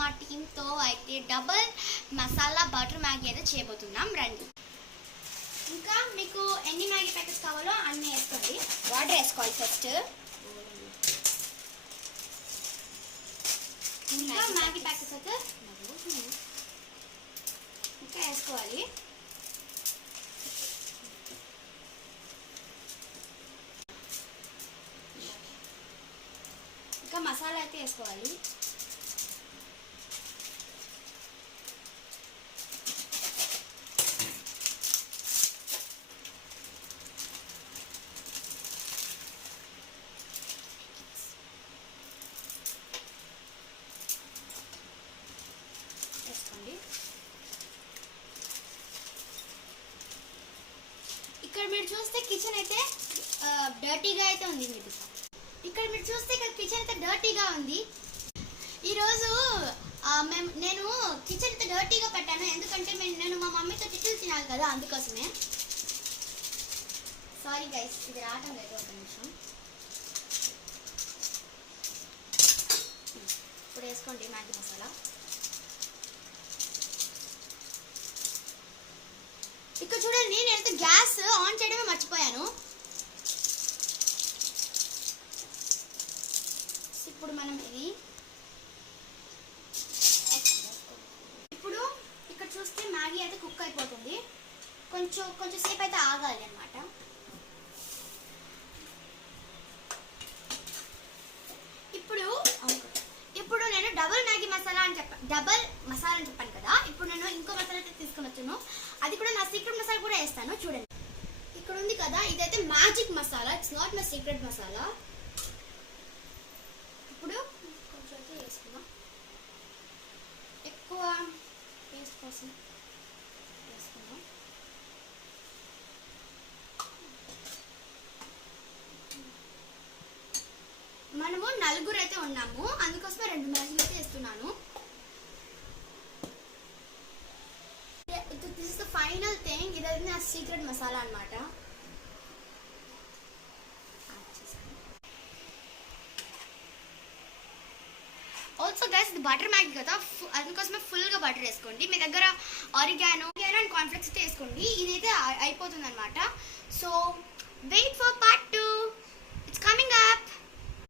మా టీంతో అయితే డబుల్ మసాలా బటర్ మ్యాగీ అయితే చేయబోతున్నాం. రండి. ఇంకా మీకు ఎన్ని మ్యాగీ ప్యాకెట్స్ కావాలో అన్నీ వేసుకోండి. వాటర్ వేసుకోవాలి ఫస్ట్. ఇంకా మ్యాగీ ప్యాకెట్స్ అయితే ఇంకా వేసుకోవాలి. ఇంకా మసాలా అయితే వేసుకోవాలి. వేసుకోండి. ఇక్కడ మీరు చూస్తే కిచెన్ అయితే డర్టీగా అయితే ఉంది. మీకు ఇక్కడ మీరు చూస్తే ఇక్కడ కిచెన్ అయితే డర్టీగా ఉంది. ఈరోజు నేను కిచెన్ అయితే డర్టీగా పెట్టాను, ఎందుకంటే నేను మా మమ్మీతో చిక్కులు తినాలి కదా, అందుకోసమే. సారీ గైస్, ఇది రావటం లేదు. ఒక నిమిషం. ఇప్పుడు వేసుకోండి మ్యాగీ మసాలా. ఇక్కడ చూడండి, నేనైతే గ్యాస్ ఆన్ చేయడమే మర్చిపోయాను. ఇప్పుడు మనం ఇది ఇప్పుడు ఇక్కడ చూస్తే మ్యాగీ అయితే కుక్ అయిపోతుంది. కొంచెం సేపు అయితే ఆగాలి అన్నమాట. ఇప్పుడు నేను డబుల్ మసాలా అని చెప్పాను కదా. ఇప్పుడు నేను ఇంకో మసాలా అయితే తీసుకొని వచ్చాను. అది కూడా నా సీక్రెట్ మసాలా కూడా వేస్తాను. చూడండి, ఇక్కడ ఉంది కదా, ఇదైతే magic masala. It's not my secret masala. ఇప్పుడు కొంచెం అయితే వేసుకుందాం. ఎక్కువ టేస్ట్ కోసం వేసుకుందాం. మనము నలుగురు అయితే ఉన్నాము, అందుకోసమే 2 మ్యాగీలు అయితే వేస్తున్నాను. This is the final thing. ఇదైతే నా సీక్రెట్ మసాలా అన్నమాట. ఆల్సో గైస్, ఇది బటర్ మ్యాగీ కదా, అందుకోసమే ఫుల్గా బటర్ వేసుకోండి. మీ దగ్గర ఆరిగానో అండ్ కార్న్ఫ్లెక్స్ అయితే వేసుకోండి. ఇదైతే అయిపోతుంది అనమాట. So wait for part 2. It's coming up.